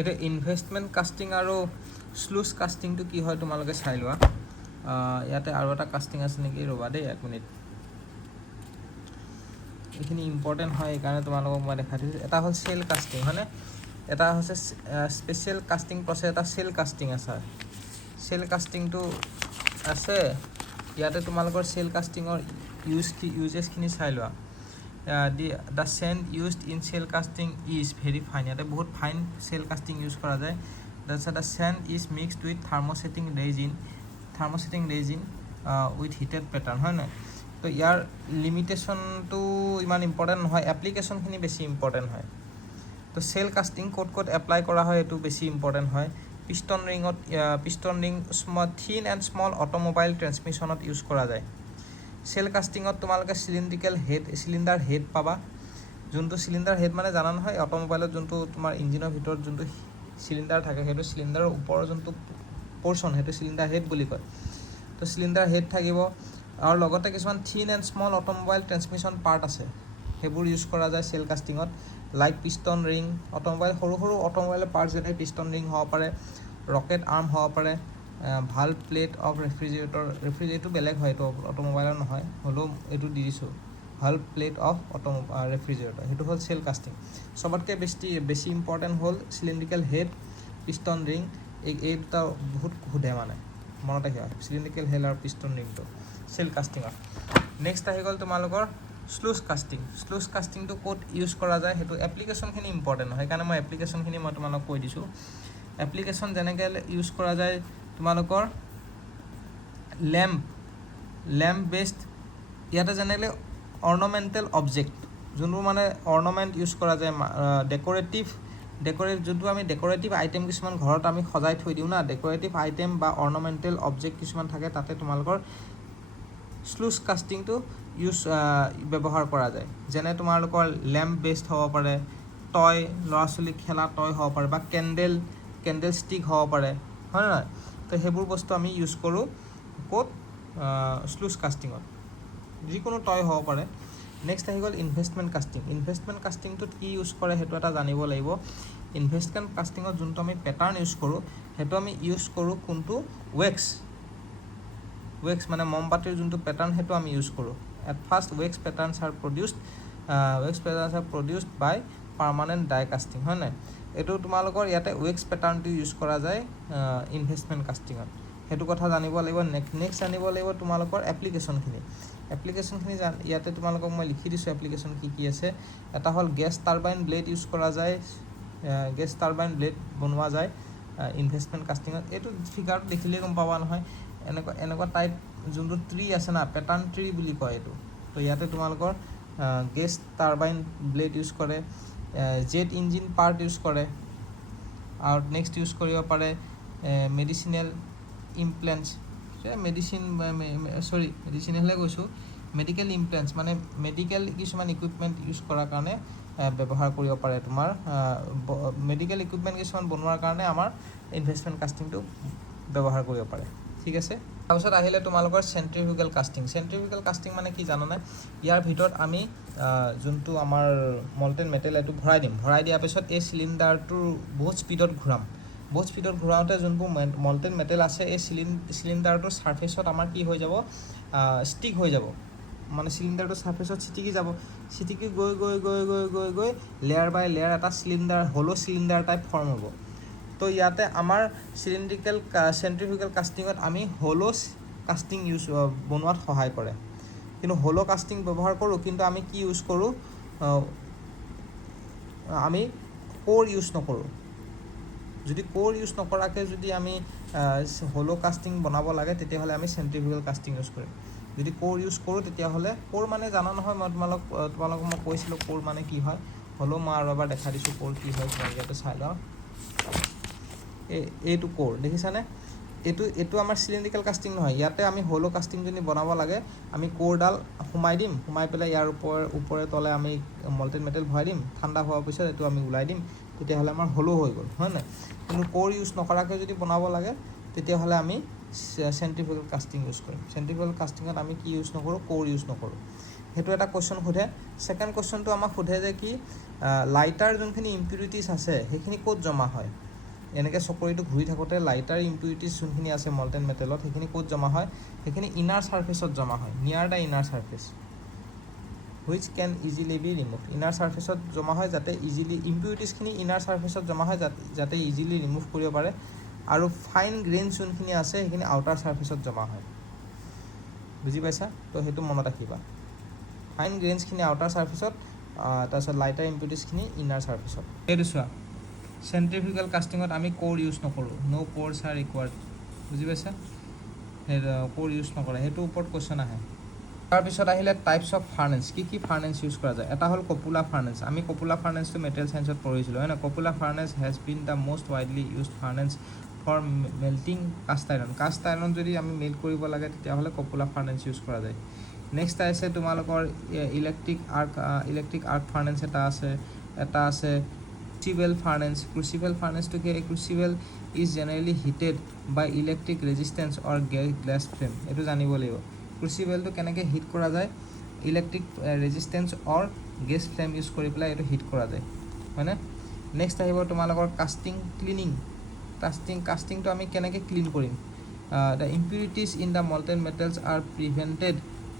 এটা investment casting আৰু sluice কাষ্টিংটো কি হয় তোমালোকে চাই লোৱা। ইয়াতে আৰু এটা কাষ্টিং আছে নেকি, ৰ'বা দেই 1 মিনিট। এইখিনি ইম্পৰ্টেণ্ট হয়, সেইকাৰণে তোমালোকক মই দেখাই দিছোঁ। এটা হ'ল চেল কাষ্টিং হয়নে, এটা হৈছে স্পেচিয়েল কাষ্টিং প্ৰচেছ, এটা চেল কাষ্টিং আছে। চেল কাষ্টিংটো আছে ইয়াতে, তোমালোকৰ চেল কাষ্টিঙৰ ইউজেছখিনি চাই লোৱা। The sand used in shell casting is very fine. ইয়াতে বহুত ফাইন চেল কাষ্টিং ইউজ কৰা যায়। তাৰপিছত the sand is mixed with thermosetting resin with heated pattern হয় নাই। তো ইয়াৰ লিমিটেশ্যনটো ইমান ইম্পৰ্টেণ্ট নহয়, এপ্লিকেশ্যনখিনি বেছি ইম্পৰ্টেণ্ট হয়। তো চেল কাষ্টিং ক'ত ক'ত এপ্লাই কৰা হয় এইটো বেছি ইম্পৰ্টেণ্ট হয়। পিষ্টন ৰিং থিন এণ্ড স্মল অট'মোবাইল ট্ৰেন্সমিশ্যনত ইউজ কৰা যায়। চেল কাষ্টিঙত তোমালোকে চিলিণ্ডাৰ হেড পাবা। যোনটো চিলিণ্ডাৰ হেড মানে জানা নহয়, অট'মোবাইলত যোনটো তোমাৰ ইঞ্জিনৰ ভিতৰত যোনটো চিলিণ্ডাৰ থাকে, সেইটো চিলিণ্ডাৰৰ ওপৰৰ যোনটো পৰ্চন সেইটো চিলিণ্ডাৰ হেড বুলি কয়। তো চিলিণ্ডাৰ হেড থাকিব, আৰু লগতে কিছুমান থিন and small automobile transmission part আছে, সেইবোৰ ইউজ কৰা যায় চেল কাষ্টিঙত। লাইক পিষ্টন ৰিং, সৰু সৰু অট'মোবাইলৰ পাৰ্টছ যেনে পিষ্টন ৰিং হ'ব পাৰে, ৰকেট আৰ্ম হ'ব পাৰে, ভাল প্লেট অফ ৰেফ্ৰিজৰেটৰ বেলেগ হয়, এইটো অট'মোবাইলৰ নহয়, হ'লেও এইটো দি দিছোঁ। ভাল প্লেট অফ ৰেফ্ৰিজৰেটৰ, সেইটো হ'ল চেল কাষ্টিং। চবতকৈ বেছি ইম্পৰ্টেণ্ট হ'ল চিলিণ্ড্ৰিকেল হেড, পিষ্টন ৰিং, এই দুটা বহুত সোধে মানে, মনত ৰাখিবা চিলিণ্ড্ৰিকেল হেড আৰু পিষ্টন ৰিংটো চেল কাষ্টিঙত। নেক্সট আহি গ'ল তোমালোকৰ স্লুজ কাষ্টিং। স্লুজ কাষ্টিংটো ক'ত ইউজ কৰা যায়, সেইটো এপ্লিকেশ্যনখিনি ইম্পৰ্টেণ্ট হয়, সেইকাৰণে মই এপ্লিকেশ্যনখিনি তোমালোকক কৈ দিছোঁ। এপ্লিকেশ্যন যেনেকৈ ইউজ কৰা যায় তোমালোকৰ লেম্প বেছড, ইয়াতে জেনেৰেলি অৰ্নামেণ্টেল অবজেক্ট, যোনবোৰ মানে অৰ্নামেণ্ট ইউজ কৰা যায়, যোনটো আমি ডেক'ৰেটিভ আইটেম কিছুমান ঘৰত আমি সজাই থৈ দিওঁ না, ডেক'ৰেটিভ আইটেম বা অৰ্নামেণ্টেল অবজেক্ট কিছুমান থাকে, তাতে তোমালোকৰ স্লুজ কাষ্টিংটো ব্যৱহাৰ কৰা যায়। যেনে তোমালোকৰ লেম্প বেছড হ'ব পাৰে, টয়, ল'ৰা ছোৱালীক খেলা টয় হ'ব পাৰে, বা কেণ্ডেল ষ্টিক হ'ব পাৰে, হয় নহয়। তো সেইবোৰ বস্তু আমি ইউজ কৰোঁ ক'ত, স্লুজ কাষ্টিঙত, যিকোনো টয় হ'ব পাৰে। নেক্সট আহি গ'ল ইনভেষ্টমেণ্ট কাষ্টিং। ইনভেষ্টমেণ্ট কাষ্টিংটোত কি ইউজ কৰে সেইটো এটা জানিব লাগিব। ইনভেষ্টমেণ্ট কাষ্টিঙত যোনটো আমি পেটাৰ্ণ ইউজ কৰোঁ, সেইটো আমি ইউজ কৰোঁ কোনটো, ৱেক্স মানে মমবাতিৰ যোনটো পেটাৰ্ণ, সেইটো আমি ইউজ কৰোঁ। At first wax patterns are produced by permanent die casting, হয় নাই। এইটো তোমালোকৰ ইয়াতে ৱেক্স পেটাৰ্ণটো ইউজ কৰা যায় ইনভেষ্টমেণ্ট কাষ্টিঙত, সেইটো কথা জানিব লাগিব। নেক্সট জানিব লাগিব তোমালোকৰ এপ্লিকেশ্যনখিনি ইয়াতে তোমালোকক মই লিখি দিছোঁ এপ্লিকেশ্যন কি আছে। এটা হ'ল গেছ টাৰ্বাইন ব্লেড ইউজ কৰা যায়, গেছ টাৰ্বাইন ব্লেড বনোৱা যায় ইনভেষ্টমেণ্ট কাষ্টিঙত। এইটো ফিগাৰটো দেখিলেই গম পাবা নহয়, এনেকুৱা টাইপ যোনটো ট্ৰী আছে না, পেটাৰ্ণ ট্ৰী বুলি কয় এইটো। তো ইয়াতে তোমালোকৰ গেছ টাৰ্বাইন ব্লেড ইউজ কৰে, জেট ইঞ্জিন পাৰ্ট ইউজ কৰে, আৰু নেক্সট ইউজ কৰিব পাৰে মেডিচিনেল ইমপ্লেণ্টছ, মেডিচিনেলহে কৈছোঁ, মেডিকেল ইমপ্লেণ্টছ মানে মেডিকেল কিছুমান ইকুইপমেণ্ট ইউজ কৰাৰ কাৰণে ব্যৱহাৰ কৰিব পাৰে। তোমাৰ মেডিকেল ইকুইপমেণ্ট কিছুমান বনোৱাৰ কাৰণে আমাৰ ইনভেষ্টমেণ্ট কাষ্টিংটো ব্যৱহাৰ কৰিব পাৰে, ঠিক আছে। তাৰপিছত আহিলে তোমালোকৰ চেণ্ট্ৰিফিউগেল কাষ্টিং মানে কি জানানে, ইয়াৰ ভিতৰত আমি যোনটো আমাৰ মল্টেন মেটেল এইটো ভৰাই দিয়াৰ পিছত এই চিলিণ্ডাৰটোৰ বহুত স্পীডত ঘূৰাওঁতে যোনবোৰ মল্টেন মেটেল আছে, এই চিলিণ্ডাৰটোৰ ছাৰ্ফেচত আমাৰ কি হৈ যাব, ষ্টিক হৈ যাব, মানে চিলিণ্ডাৰটোৰ ছাৰ্ফেচত চিটিকি গৈ লেয়াৰ বাই লেয়াৰ এটা হ'লো চিলিণ্ডাৰ টাইপ ফৰ্ম হ'ব। তো ইয়াতে আমাৰ চেণ্ট্ৰিফিউগেল কাষ্টিঙত আমি হ'লো কাষ্টিং বনোৱাত সহায় কৰে, কিন্তু হ'লো কাষ্টিং ব্যৱহাৰ কৰোঁ, কিন্তু আমি কি ইউজ কৰোঁ, আমি কোৰ ইউজ নকৰোঁ। যদি কোৰ ইউজ নকৰাকৈ যদি আমি হ'লো কাষ্টিং বনাব লাগে, তেতিয়াহ'লে আমি চেণ্ট্ৰিফিউগেল কাষ্টিং ইউজ কৰিম। যদি কোৰ ইউজ কৰোঁ, তেতিয়াহ'লে কোৰ মানে জানা নহয়, মই তোমালোকক মই কৈছিলোঁ কোৰ মানে কি হয়, হ'লেও মই আৰু এবাৰ দেখাই দিছোঁ কোৰ কি হয়, ইয়াতে চাই লওঁ। এইটো কোৰ দেখিছানে, এইটো আমাৰ চিলিণ্ড্ৰিকেল কাষ্টিং নহয়। ইয়াতে আমি হ'লো কাষ্টিং যদি বনাব লাগে, আমি কোৰডাল সোমাই পেলাই ইয়াৰ ওপৰে তলে আমি মল্টেন মেটেল ভৰাই দিম, ঠাণ্ডা হোৱাৰ পিছত এইটো আমি ওলাই দিম, তেতিয়াহ'লে আমাৰ হ'লো হৈ গ'ল, হয় নাই। কিন্তু কোৰ ইউজ নকৰাকৈ যদি বনাব লাগে, তেতিয়াহ'লে আমি চেণ্ট্ৰিফিউগেল কাষ্টিং ইউজ কৰিম। চেণ্ট্ৰিফিউগেল কাষ্টিঙত আমি কি ইউজ নকৰোঁ, কোৰ ইউজ নকৰোঁ। সেইটো এটা কুৱেশ্যন সোধে। ছেকেণ্ড কুৱেশ্যনটো আমাক সোধে যে কি লাইটাৰ যোনখিনি ইম্পিউৰিটিজ আছে সেইখিনি ক'ত জমা হয়। এনেকৈ চকৰিটো ঘূৰি থাকোঁতে লাইটাৰ ইম্পিউৰিটিজ যোনখিনি আছে মল্টেন মেটেলত সেইখিনি ক'ত জমা হয়, সেইখিনি ইনাৰ ছাৰ্ফেচত জমা হয়, near the inner surface, which can easily be remove. Inner ছাৰ্ফেচত জমা হয় যাতে ইজিলি ইম্পিউৰিটিজখিনি ইনাৰ ছাৰ্ফেচত জমা হয় যাতে ইজিলি ৰিমুভ কৰিব পাৰে, আৰু ফাইন গ্ৰেইন যোনখিনি আছে সেইখিনি আউটাৰ ছাৰ্ফেচত জমা হয়। বুজি পাইছা? তো সেইটো মনত ৰাখিবা, ফাইন গ্ৰেইনছখিনি আউটাৰ ছাৰ্ফেচত, তাৰপিছত লাইটাৰ ইম্পিউৰিটিজখিনি ইনাৰ ছাৰ্ফেচত। এইটো চোৱা, চেণ্ট্ৰিফিউগেল কাষ্টিঙত আমি কোৰ ইউজ নকৰোঁ, ন' কোৰ্ছ আৰ ৰিকুৱাৰ্ড। বুজি পাইছা? সেই কোৰ ইউজ নকৰে, সেইটোৰ ওপৰত কুৱেশ্যন আহে। তাৰপিছত আহিলে টাইপছ অফ ফাৰ্নেছ, কি ফাৰ্নেছ ইউজ কৰা যায়। এটা হ'ল কপুলা ফাৰ্নেছ, আমি কপুলা ফাৰ্নেছটো মেটেৰিয়েল চায়েন্সত পঢ়িছিলোঁ হয় না। Cupola furnace has been the most widely used furnace for melting cast iron. Cast iron যদি আমি মেল্ট কৰিব লাগে তেতিয়াহ'লে কপুলা ফাৰ্নেছ ইউজ কৰা যায়। নেক্সট আছে তোমালোকৰ ইলেক্ট্ৰিক আৰ্ক ফাৰ্নেছ এটা আছে ক্ৰুচিবেল ফাৰ্নেছ। ক্ৰুচিবেল ফাৰ্নেছটো কি, crucible is generally heated by electric resistance or glass flame. এইটো জানিব লাগিব, ক্ৰুচিবেলটো কেনেকৈ হিট কৰা যায়, electric resistance or gas flame use কৰি পেলাই এইটো হিট কৰা যায় হয়নে। নেক্সট আহিব তোমালোকৰ কাষ্টিং ক্লিনিং। কাষ্টিংটো আমি কেনেকৈ ক্লিন কৰিম। The impurities in the molten metals are prevented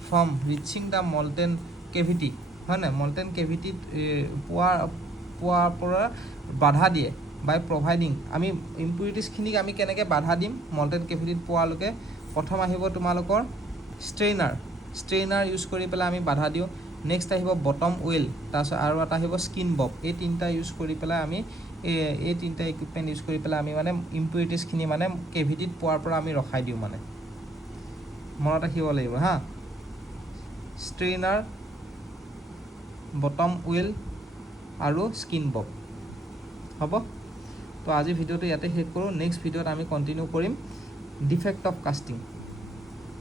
from reaching the molten cavity হয় নাই। মল্টেন কেভিটিত পোৱাৰ পৰা বাধা দিয়ে বাই প্ৰভাইডিং। আমি ইম্পিউৰিটিজখিনিক আমি কেনেকৈ বাধা দিম মল্টেন কেভিটিত পোৱালৈকে। প্ৰথম আহিব তোমালোকৰ ষ্ট্ৰেইনাৰ ইউজ কৰি পেলাই আমি বাধা দিওঁ। নেক্সট আহিব বটম ৱেল, তাৰপিছত আৰু এটা আহিব স্কিন বব। এই তিনিটা ইউজ কৰি পেলাই আমি এই তিনিটা ইকুইপমেণ্ট ইউজ কৰি পেলাই আমি মানে ইম্পিউৰিটিজখিনি মানে কেভিটিত পোৱাৰ পৰা আমি ৰখাই দিওঁ, মানে মনত ৰাখিব লাগিব হা। ষ্ট্ৰেইনাৰ, বটম ৱেল আৰু স্কিন বব হ'ব। তো আজি ভিডিঅ'টো ইয়াতে শেষ কৰোঁ। নেক্সট ভিডিঅ'ত আমি কণ্টিনিউ কৰিম ডিফেক্ট অফ কাষ্টিং।